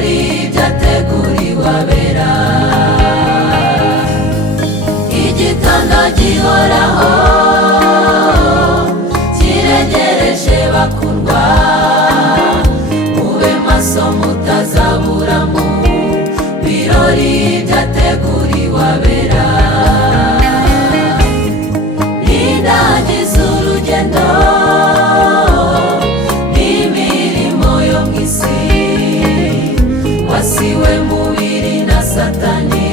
birori byateguriwe abera. Igitondo gihoraho kiregereje bakundwa, mube maso mutazabura mu birori byateguriwe abera. Nidangiza urugendo n'imirimo yo mu isi, wasiwe mubiri na Satani,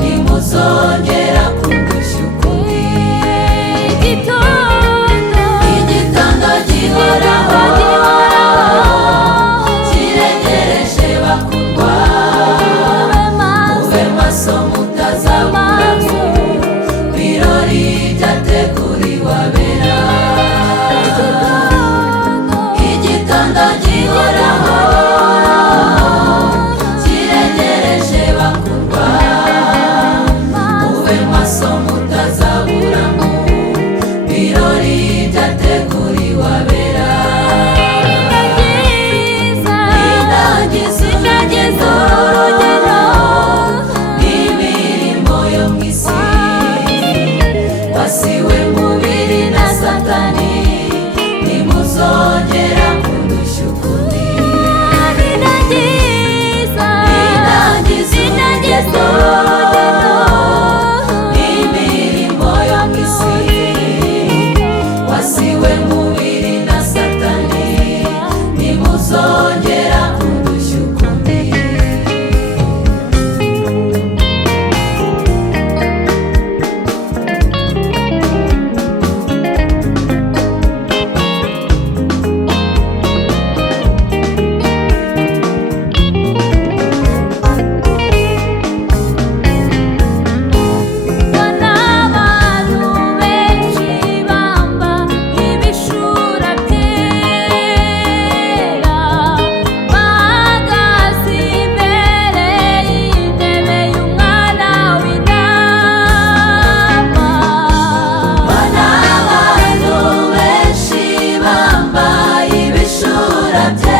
nimuzongera kundusha ukundi. Igitondo gihoraho kiregereje bakundwa, mube maso mutazabura mu birori byateguriwe abera. Igitondo gihoraho kiregereje bakundwa, mube maso mutazabura mu birori byateguriwe abera. Nidangiza urugendo n'imirimo yo mu isi, wasiwe mubiri na Satani, nimuzongera kundusha ukundi. Nidangiza urugendo n'imirimo yo mu isi, wasiwe mubiri na Satani, nimuzongera kundusha ukundi. Ibishura bye